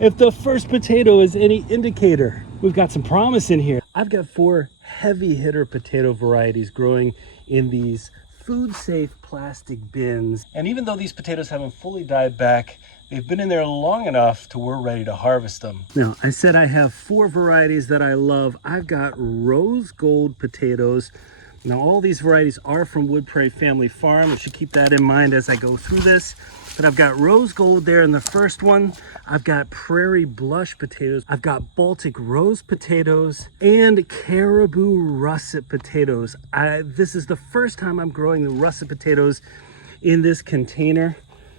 If the first potato is any indicator, we've got some promise in here. I've got 4 heavy hitter potato varieties growing in these food safe plastic bins. And even though these potatoes haven't fully died back, they've been in there long enough to we're ready to harvest them. Now, I said I have 4 varieties that I love. I've got rose gold potatoes. Now, all these varieties are from Wood Prairie Family Farm. I should keep that in mind as I go through this. But I've got rose gold there in the first one. I've got prairie blush potatoes. I've got Baltic Rose potatoes and Caribou russet potatoes. This is the first time I'm growing the russet potatoes in this container,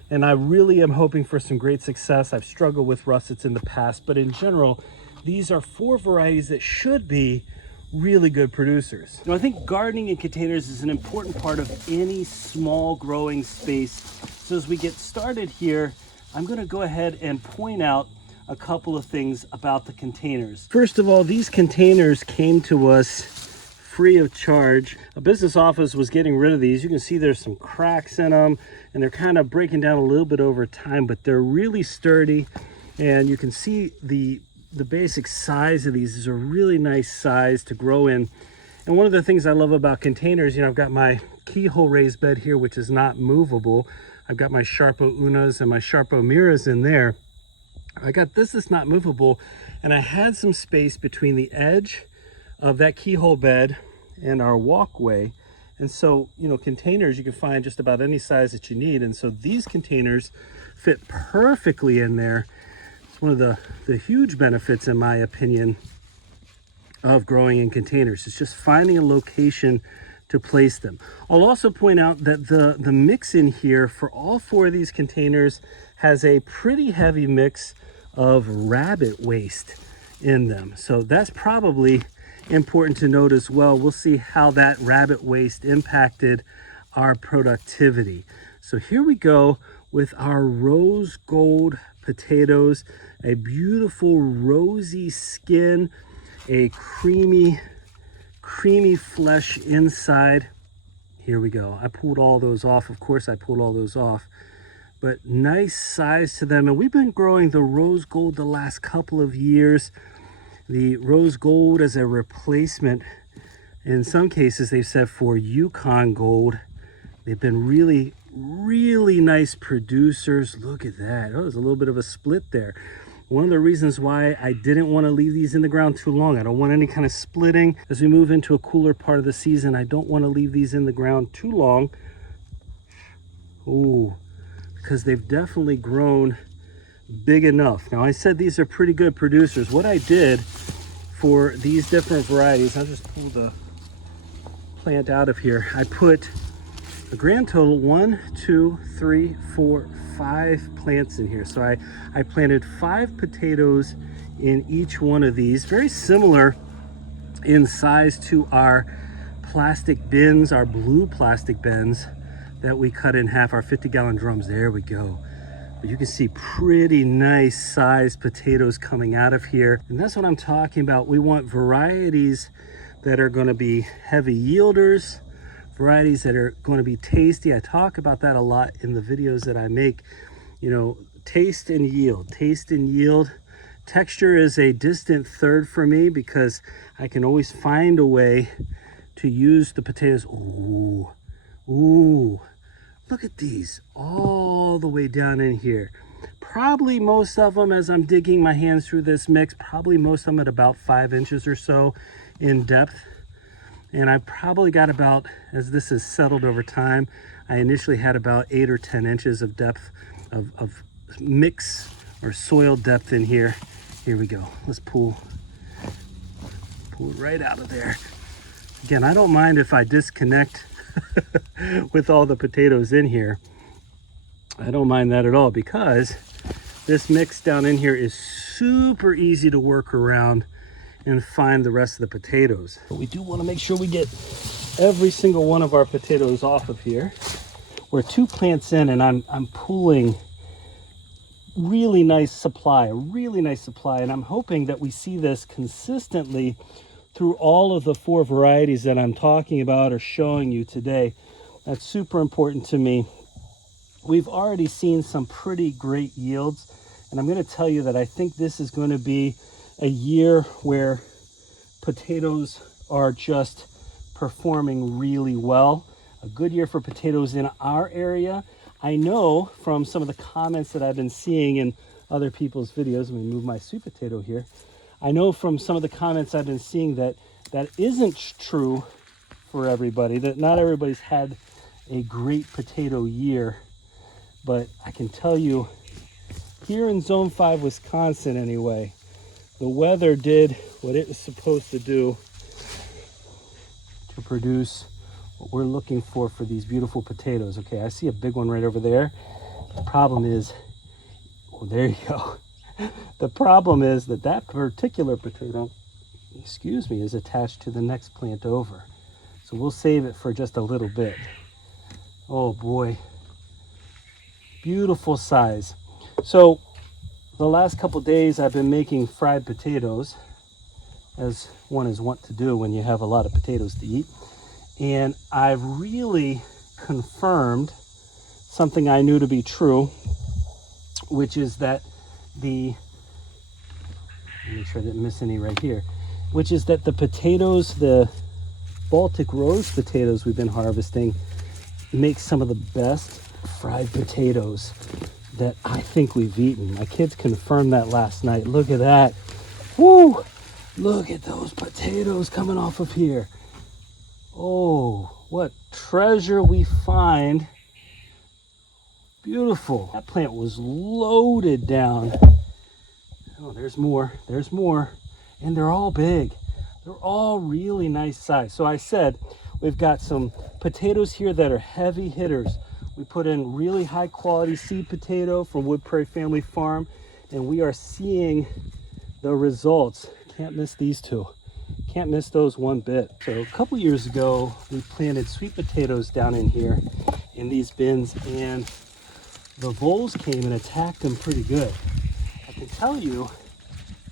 and I really am hoping for some great success. I've struggled with russets in the past, but in general, these are 4 varieties that should be really good producers. Now, I think gardening in containers is an important part of any small growing space. So as we get started here, I'm going to go ahead and point out a couple of things about the containers. First of all, these containers came to us free of charge. A business office was getting rid of these. You can see there's some cracks in them, and they're kind of breaking down a little bit over time, but they're really sturdy, and you can see the basic size of these is a really nice size to grow in. And one of the things I love about containers, I've got my keyhole raised bed here, which is not movable. I've got my Sharpo Unas and my Sharpo Miras in there. I got this that's not movable, and I had some space between the edge of that keyhole bed and our walkway. And so, containers, you can find just about any size that you need. And so these containers fit perfectly in there. It's one of the huge benefits, in my opinion, of growing in containers. It's just finding a location to place them. I'll also point out that the mix in here for all 4 of these containers has a pretty heavy mix of rabbit waste in them. So that's probably important to note as well. We'll see how that rabbit waste impacted our productivity. So here we go with our rose gold potatoes, a beautiful rosy skin, a creamy flesh inside. Here we go. I pulled all those off. Of course, I pulled all those off, but nice size to them. And we've been growing the rose gold the last couple of years. The rose gold as a replacement. In some cases, they've said for Yukon gold. They've been really nice producers. Look at that. Oh, there's a little bit of a split there. One of the reasons why I didn't want to leave these in the ground too long. I don't want any kind of splitting. As we move into a cooler part of the season, I don't want to leave these in the ground too long. Ooh, because they've definitely grown big enough. Now, I said these are pretty good producers. What I did for these different varieties, I'll just pull the plant out of here. I put a grand total 1, 2, 3, 4, 5 plants in here. So I planted 5 potatoes in each one of these, very similar in size to our plastic bins, our blue plastic bins that we cut in half, our 50-gallon drums. There we go. But you can see pretty nice sized potatoes coming out of here. And that's what I'm talking about. We want varieties that are going to be heavy yielders, varieties that are going to be tasty. I talk about that a lot in the videos that I make. Taste and yield. Texture is a distant third for me because I can always find a way to use the potatoes. Ooh, look at these all the way down in here. Probably most of them, as I'm digging my hands through this mix, probably most of them at about 5 inches or so in depth. And I probably got about, as this has settled over time, I initially had about 8 or 10 inches of depth of mix or soil depth in here. Here we go. Let's pull it right out of there. Again, I don't mind if I disconnect with all the potatoes in here. I don't mind that at all because this mix down in here is super easy to work around and find the rest of the potatoes. But we do want to make sure we get every single one of our potatoes off of here. We're 2 plants in, and I'm pulling really nice supply, and I'm hoping that we see this consistently through all of the 4 varieties that I'm talking about or showing you today. That's super important to me. We've already seen some pretty great yields, And I'm going to tell you that I think this is going to be a year where potatoes are just performing really well. A good year for potatoes in our area. I know from some of the comments that I've been seeing in other people's videos, let me move my sweet potato here. I know from some of the comments I've been seeing that that isn't true for everybody, that not everybody's had a great potato year. But I can tell you, here in Zone 5, Wisconsin anyway, the weather did what it was supposed to do to produce what we're looking for these beautiful potatoes. Okay, I see a big one right over there. The problem is, oh, there you go. The problem is that that particular potato, excuse me, is attached to the next plant over. So we'll save it for just a little bit. Oh boy, beautiful size. So the last couple days I've been making fried potatoes, as one is wont to do when you have a lot of potatoes to eat. And I've really confirmed something I knew to be true, which is that let me make sure I didn't miss any right here, which is that the potatoes, the Baltic Rose potatoes we've been harvesting, make some of the best fried potatoes that I think we've eaten. My kids confirmed that last night. Look at that. Woo! Look at those potatoes coming off of here. Oh, what treasure we find. Beautiful. That plant was loaded down. Oh, there's more. There's more. And they're all big. They're all really nice size. So I said we've got some potatoes here that are heavy hitters. We put in really high quality seed potato from Wood Prairie Family Farm, and we are seeing the results. Can't miss these two. Can't miss those one bit. So a couple years ago, we planted sweet potatoes down in here in these bins, and the voles came and attacked them pretty good. I can tell you,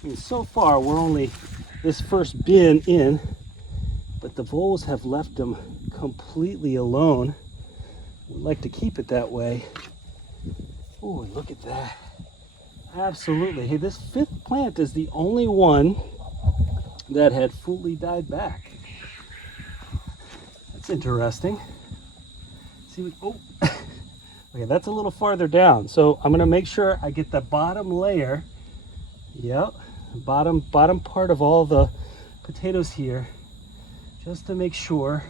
I mean, so far we're only this first bin in, but the voles have left them completely alone. We'd like to keep it that way. Oh, look at that. Absolutely. Hey, this fifth plant is the only one that had fully died back. That's interesting. See, oh, okay, that's a little farther down. So I'm gonna make sure I get the bottom layer. Yep, bottom part of all the potatoes here, just to make sure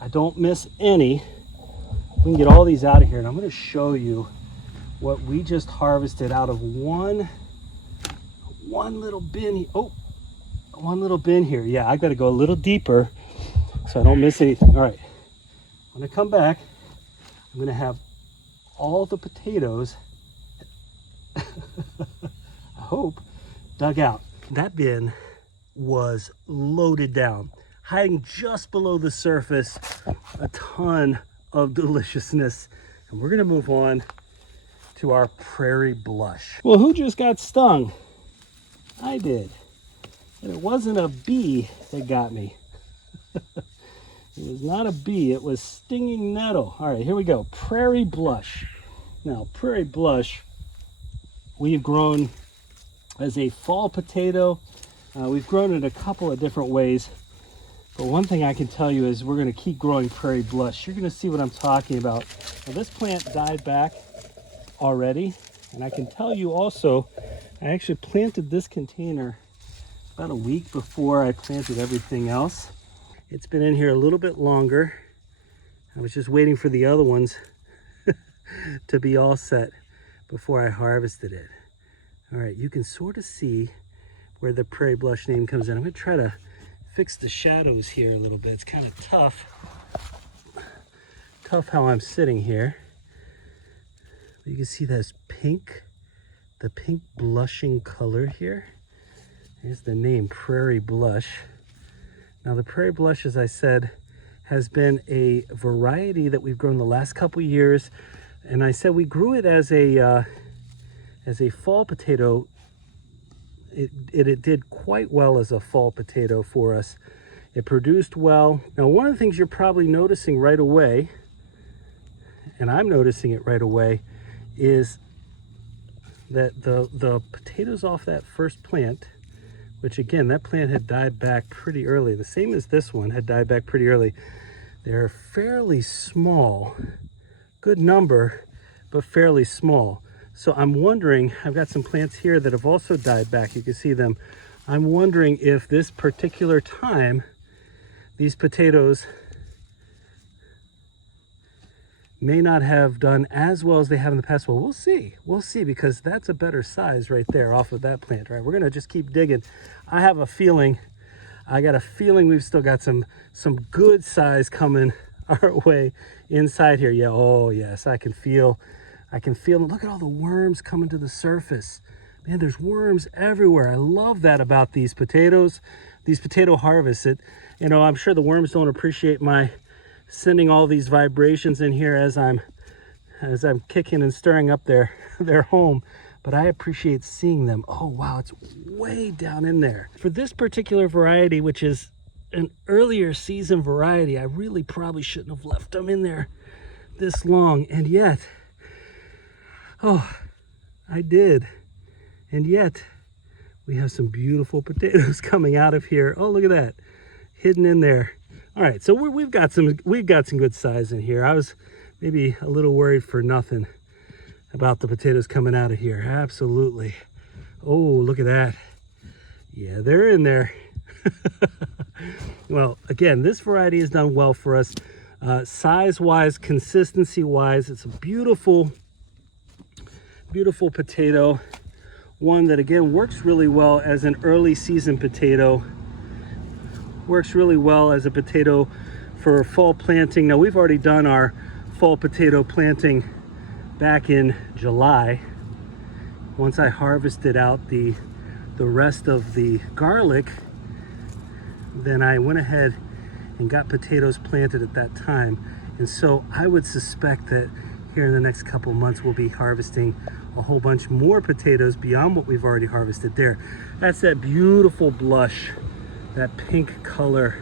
I don't miss any. We can get all these out of here, and I'm gonna show you what we just harvested out of one little bin. Oh, one little bin here. Yeah, I got to go a little deeper so I don't miss anything. All right, when I come back, I'm gonna have all the potatoes, I hope, dug out. That bin was loaded down, hiding just below the surface, a ton of deliciousness. And we're gonna move on to our prairie blush. Well, who just got stung? I did. And it wasn't a bee that got me. It was not a bee, it was stinging nettle. All right, here we go. Prairie blush. Now, prairie blush, we've grown as a fall potato. We've grown it a couple of different ways. But one thing I can tell you is we're going to keep growing prairie blush. You're going to see what I'm talking about. Now, this plant died back already. And I can tell you also, I actually planted this container about a week before I planted everything else. It's been in here a little bit longer. I was just waiting for the other ones to be all set before I harvested it. All right, you can sort of see where the prairie blush name comes in. I'm gonna try to fix the shadows here a little bit. It's kind of tough how I'm sitting here. You can see this pink, the pink blushing color here. Here's the name, prairie blush. Now the prairie blush, as I said, has been a variety that we've grown the last couple years. And I said we grew it as a fall potato. It did quite well as a fall potato for us. It produced well. Now, one of the things you're probably noticing right away, and I'm noticing it right away, is that the potatoes off that first plant, which again, that plant had died back pretty early, the same as this one had died back pretty early. They're fairly small, good number, but fairly small. So I'm wondering, I've got some plants here that have also died back. You can see them. I'm wondering if this particular time, these potatoes may not have done as well as they have in the past. Well, we'll see. We'll see, because that's a better size right there off of that plant, right? We're gonna just keep digging. I have a feeling, I got a feeling we've still got some good size coming our way inside here. Yeah, oh yes, I can feel, look at all the worms coming to the surface. Man, there's worms everywhere. I love that about these potatoes, these potato harvests. You know, I'm sure the worms don't appreciate my sending all these vibrations in here as I'm kicking and stirring up their home, but I appreciate seeing them. Oh wow, it's way down in there. For this particular variety, which is an earlier season variety, I really probably shouldn't have left them in there this long, and yet, oh, I did. And yet we have some beautiful potatoes coming out of here. Oh, look at that, hidden in there. All right, so we've got some good size in here. I was maybe a little worried for nothing about the potatoes coming out of here. Absolutely. Oh, look at that. Yeah, they're in there. Well, again, this variety has done well for us. Size-wise, consistency-wise, it's a beautiful, beautiful potato. One that, again, works really well as an early season potato. Works really well as a potato for fall planting. Now, we've already done our fall potato planting back in July. Once I harvested out the rest of the garlic, then I went ahead and got potatoes planted at that time. And so I would suspect that here in the next couple months, we'll be harvesting a whole bunch more potatoes beyond what we've already harvested there. That's that beautiful blush, that pink color.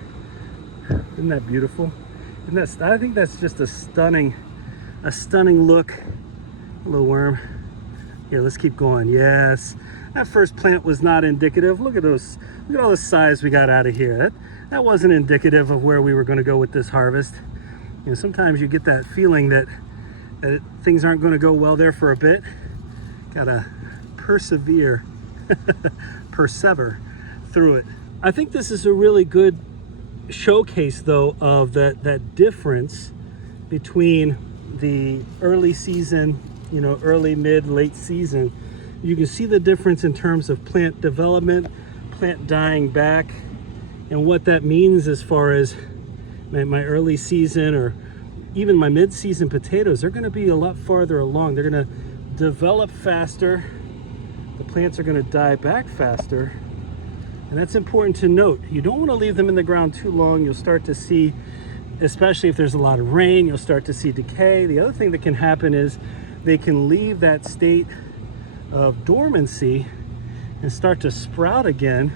Isn't that beautiful? And I think that's just a stunning look. Hello, worm. Here, let's keep going. Yes, that first plant was not indicative. Look at those, look at all the size we got out of here. That wasn't indicative of where we were going to go with this harvest. You know, sometimes you get that feeling that things aren't going to go well there for a bit. Gotta persevere, persever through it. I think this is a really good showcase, though, of that difference between the early season, you know, early, mid, late season. You can see the difference in terms of plant development, plant dying back, and what that means as far as my early season or even my mid-season potatoes. They're going to be a lot farther along. They're going to develop faster. The plants are going to die back faster. And that's important to note. You don't want to leave them in the ground too long. You'll start to see, especially if there's a lot of rain, you'll start to see decay. The other thing that can happen is they can leave that state of dormancy and start to sprout again.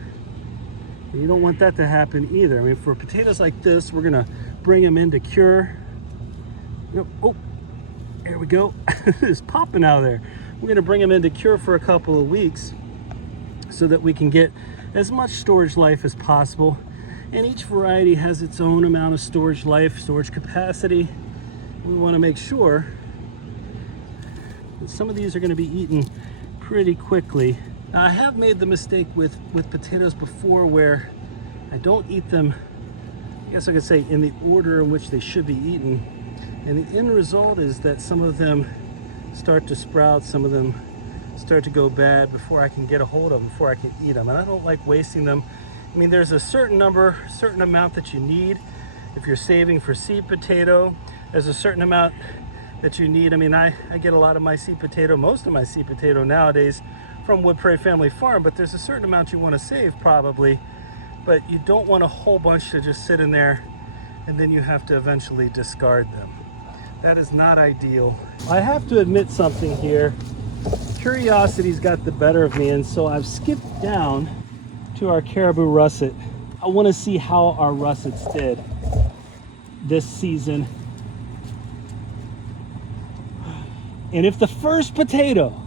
And you don't want that to happen either. I mean, for potatoes like this, we're gonna bring them into cure. Oh, there we go. It's popping out of there. We're gonna bring them into cure for a couple of weeks so that we can get as much storage life as possible. And each variety has its own amount of storage life, storage capacity. We want to make sure that some of these are going to be eaten pretty quickly. Now, I have made the mistake with potatoes before where I don't eat them, I guess I could say, in the order in which they should be eaten. And the end result is that some of them start to sprout, some of them start to go bad before I can get a hold of them, before I can eat them. And I don't like wasting them. I mean, there's a certain amount that you need if you're saving for seed potato. There's a certain amount that you need. I mean, I get a lot of my seed potato, most of my seed potato nowadays from Wood Prairie Family Farm, but there's a certain amount you want to save probably, but you don't want a whole bunch to just sit in there and then you have to eventually discard them. That is not ideal. I have to admit something here. Curiosity's got the better of me, and so I've skipped down to our Caribou russet. I want to see how our russets did this season. And if the first potato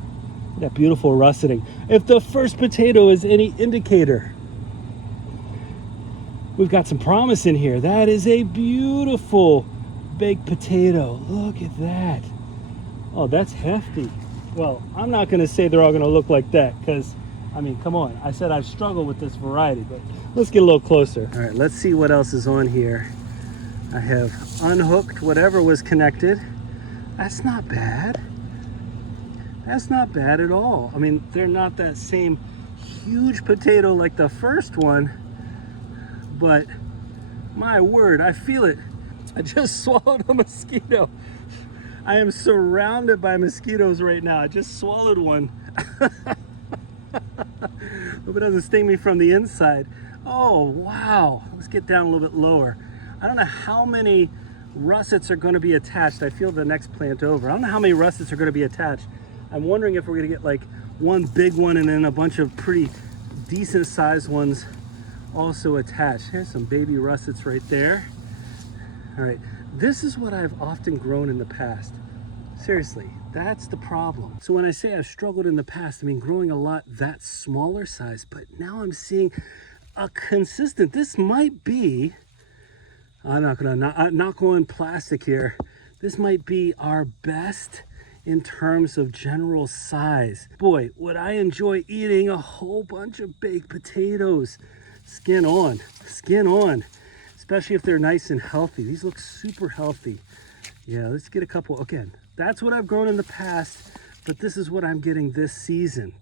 That beautiful russeting. If the first potato is any indicator, we've got some promise in here. That is a beautiful baked potato. Look at that. Oh, that's hefty. Well, I'm not going to say they're all going to look like that because, I mean, come on. I said I've struggled with this variety, but let's get a little closer. All right, let's see what else is on here. I have unhooked whatever was connected. That's not bad. That's not bad at all. I mean, they're not that same huge potato like the first one, but my word, I feel it. I just swallowed a mosquito. I am surrounded by mosquitoes right now. I just swallowed one. Hope it doesn't sting me from the inside. Oh, wow. Let's get down a little bit lower. I don't know how many russets are going to be attached. I feel the next plant over. I don't know how many russets are going to be attached. I'm wondering if we're going to get like one big one and then a bunch of pretty decent sized ones also attached. Here's some baby russets right there. All right, this is what I've often grown in the past. Seriously, that's the problem. So when I say I've struggled in the past, I mean growing a lot that smaller size, but now I'm seeing a consistent, this might be, I'm not gonna not going plastic here. This might be our best in terms of general size. Boy, would I enjoy eating a whole bunch of baked potatoes. Skin on, especially if they're nice and healthy. These look super healthy. Yeah, let's get a couple. Again, that's what I've grown in the past, but this is what I'm getting this season.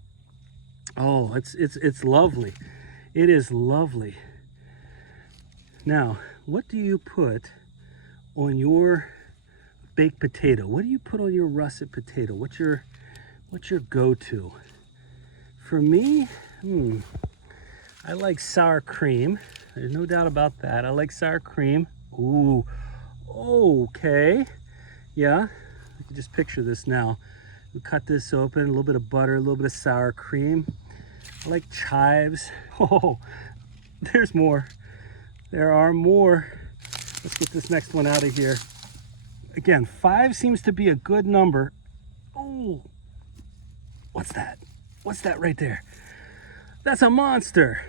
Oh, it's lovely. It is lovely. Now, what do you put on your baked potato? What do you put on your russet potato? What's your go-to? For me, I like sour cream. There's no doubt about that. I like sour cream. Ooh, okay. Yeah, I can just picture this now. We cut this open, a little bit of butter, a little bit of sour cream. I like chives. Oh, there's more. There are more. Let's get this next one out of here. Again, 5 seems to be a good number. Oh, what's that? What's that right there? That's a monster.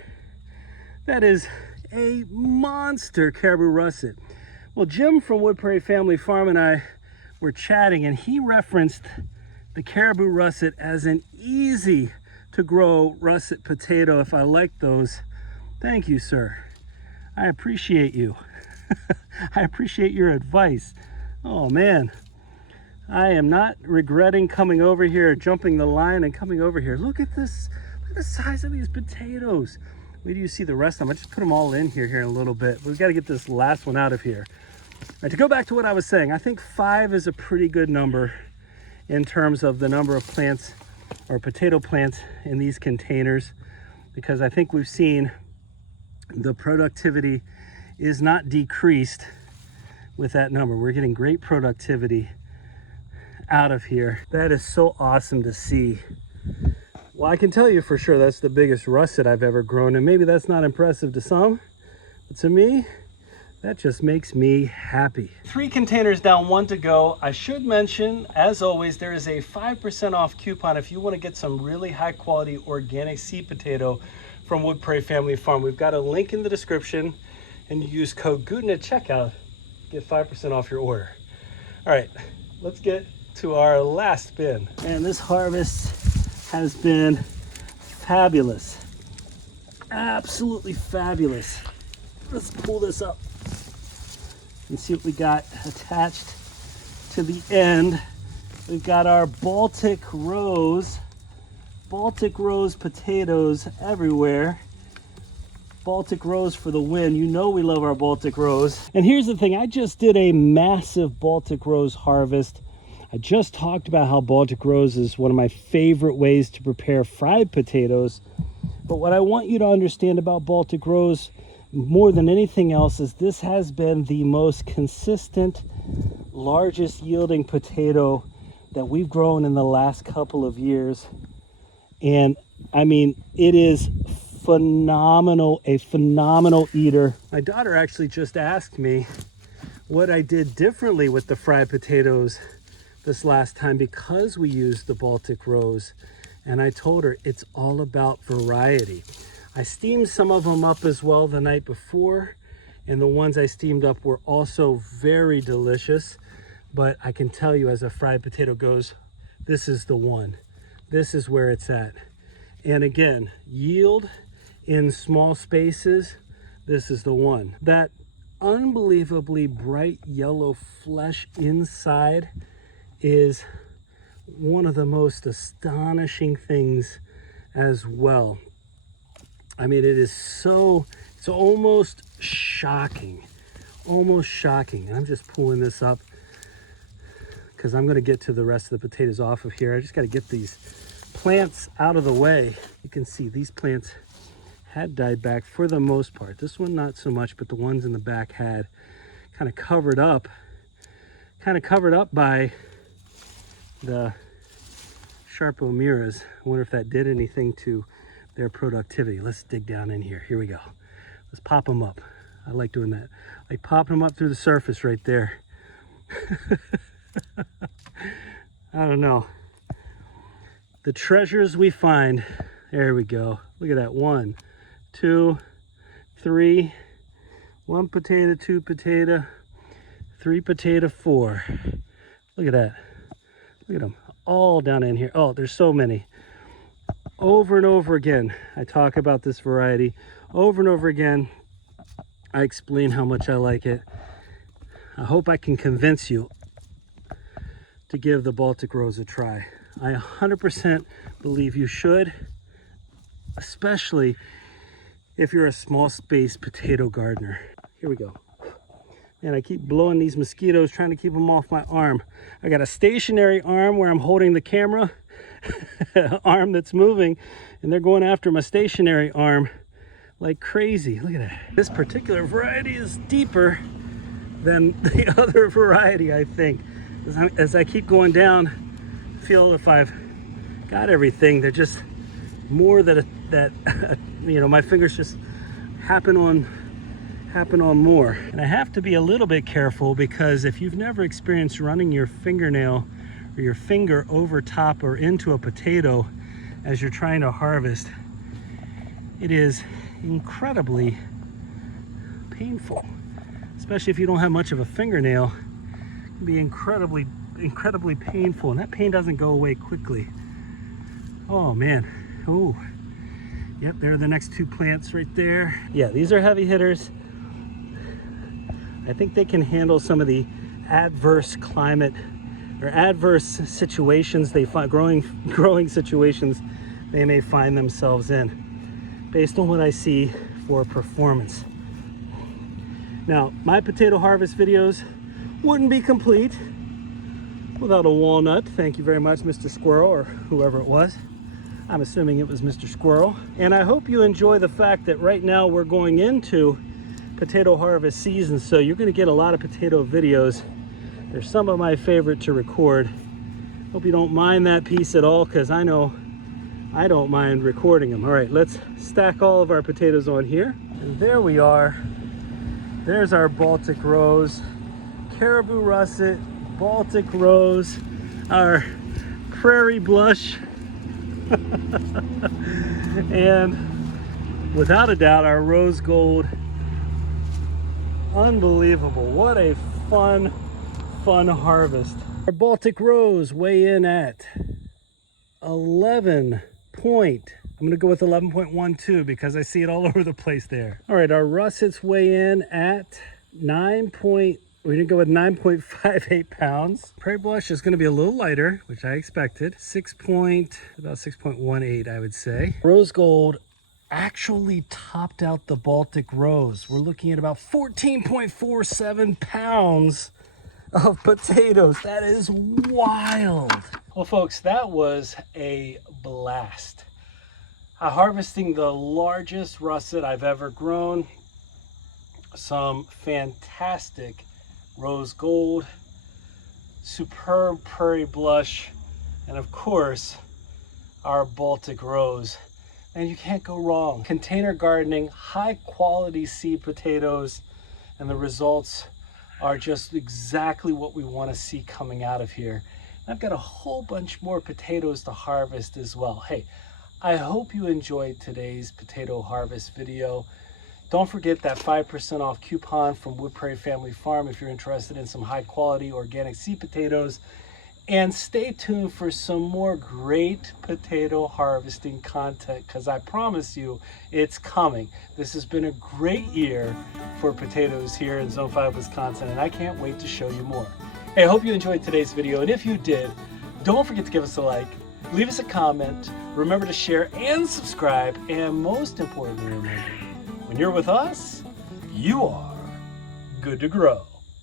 That is a monster caribou russet. Well, Jim from Wood Prairie Family Farm and I were chatting, and he referenced the caribou russet as an easy to grow russet potato if I like those. Thank you, sir. I appreciate you. I appreciate your advice. Oh man, I am not regretting coming over here, jumping the line and coming over here. Look at this, look at the size of these potatoes. Wait till you see the rest of them. I just put them all in here in a little bit. We've got to get this last one out of here. All right, to go back to what I was saying, I think 5 is a pretty good number in terms of the number of plants or potato plants in these containers, because I think we've seen the productivity is not decreased with that number. We're getting great productivity out of here. That is so awesome to see. Well, I can tell you for sure that's the biggest russet I've ever grown, and maybe that's not impressive to some, but to me, that just makes me happy. 3 containers down, 1 to go. I should mention, as always, there is a 5% off coupon if you want to get some really high quality organic seed potato from Wood Prairie Family Farm. We've got a link in the description, and you use code Guten at checkout, get 5% off your order. All right, let's get to our last bin. And this harvest has been fabulous. Absolutely fabulous. Let's pull this up and see what we got attached to the end. We've got our Baltic Rose potatoes everywhere. Baltic Rose for the win. You know we love our Baltic Rose. And here's the thing, I just did a massive Baltic Rose harvest. I just talked about how Baltic Rose is one of my favorite ways to prepare fried potatoes. But what I want you to understand about Baltic Rose more than anything else is this has been the most consistent, largest yielding potato that we've grown in the last couple of years. And I mean, it is phenomenal, a phenomenal eater. My daughter actually just asked me what I did differently with the fried potatoes this last time because we used the Baltic Rose. And I told her it's all about variety. I steamed some of them up as well the night before, and the ones I steamed up were also very delicious. But I can tell you, as a fried potato goes, this is the one. This is where it's at. And again, yield in small spaces, this is the one. That unbelievably bright yellow flesh inside is one of the most astonishing things as well. I mean, it is so, it's almost shocking, almost shocking. And I'm just pulling this up because I'm going to get to the rest of the potatoes off of here. I just got to get these plants out of the way. You can see these plants had died back for the most part. This one not so much, but the ones in the back had kind of covered up by the sharp O'Mearas. I wonder if that did anything to their productivity. Let's dig down in here. Here we go. Let's pop them up. I like doing that. Like popping them up through the surface right there. I don't know. The treasures we find. There we go. Look at that. 1, 2, 3. 1 potato, 2 potato, 3 potato, 4. Look at that. Look at them all down in here. Oh, there's so many. Over and over again, I talk about this variety. Over and over again, I explain how much I like it. I hope I can convince you to give the Baltic Rose a try. I 100% believe you should, especially if you're a small space potato gardener. Here we go. And I keep blowing these mosquitoes, trying to keep them off my arm. I got a stationary arm where I'm holding the camera, arm that's moving, and they're going after my stationary arm like crazy. Look at that. This particular variety is deeper than the other variety, I think. As I keep going down, feel if I've got everything, they're just more that you know, my fingers just happen on more. And I have to be a little bit careful, because if you've never experienced running your fingernail or your finger over top or into a potato as you're trying to harvest, it is incredibly painful, especially if you don't have much of a fingernail. It can be incredibly painful, and that pain doesn't go away quickly. Oh man. Oh, yep, there are the next 2 plants right there. Yeah, these are heavy hitters. I think they can handle some of the adverse climate or adverse situations they find, growing situations they may find themselves in, based on what I see for performance. Now, my potato harvest videos wouldn't be complete without a walnut. Thank you very much, Mr. Squirrel, or whoever it was. I'm assuming it was Mr. Squirrel. And I hope you enjoy the fact that right now we're going into potato harvest season, so you're going to get a lot of potato videos. They're some of my favorite to record. Hope you don't mind that piece at all, because I know I don't mind recording them. All right, let's stack all of our potatoes on here. And there we are. There's our Baltic Rose, Caribou russet, Baltic Rose, our Prairie Blush, and without a doubt our Rose Gold. Unbelievable. What a fun harvest. Our Baltic Rose weigh in at 11 point. I'm gonna go with 11.12 because I see it all over the place there. All right, our russets weigh in at we didn't go with 9.58 pounds. Prairie Blush is gonna be a little lighter, which I expected. About 6.18, I would say. Rose Gold actually topped out the Baltic Rose. We're looking at about 14.47 pounds of potatoes. That is wild. Well, folks, that was a blast. Harvesting the largest russet I've ever grown. Some fantastic Rose Gold, superb Prairie Blush, and of course, our Baltic Rose. And you can't go wrong. Container gardening, high quality seed potatoes, and the results are just exactly what we want to see coming out of here. I've got a whole bunch more potatoes to harvest as well. Hey, I hope you enjoyed today's potato harvest video. Don't forget that 5% off coupon from Wood Prairie Family Farm if you're interested in some high quality organic seed potatoes. And stay tuned for some more great potato harvesting content, because I promise you it's coming. This has been a great year for potatoes here in Zone 5, Wisconsin, and I can't wait to show you more. Hey, I hope you enjoyed today's video, and if you did, don't forget to give us a like, leave us a comment, remember to share and subscribe, and most importantly, remember, when you're with us, you are good to grow.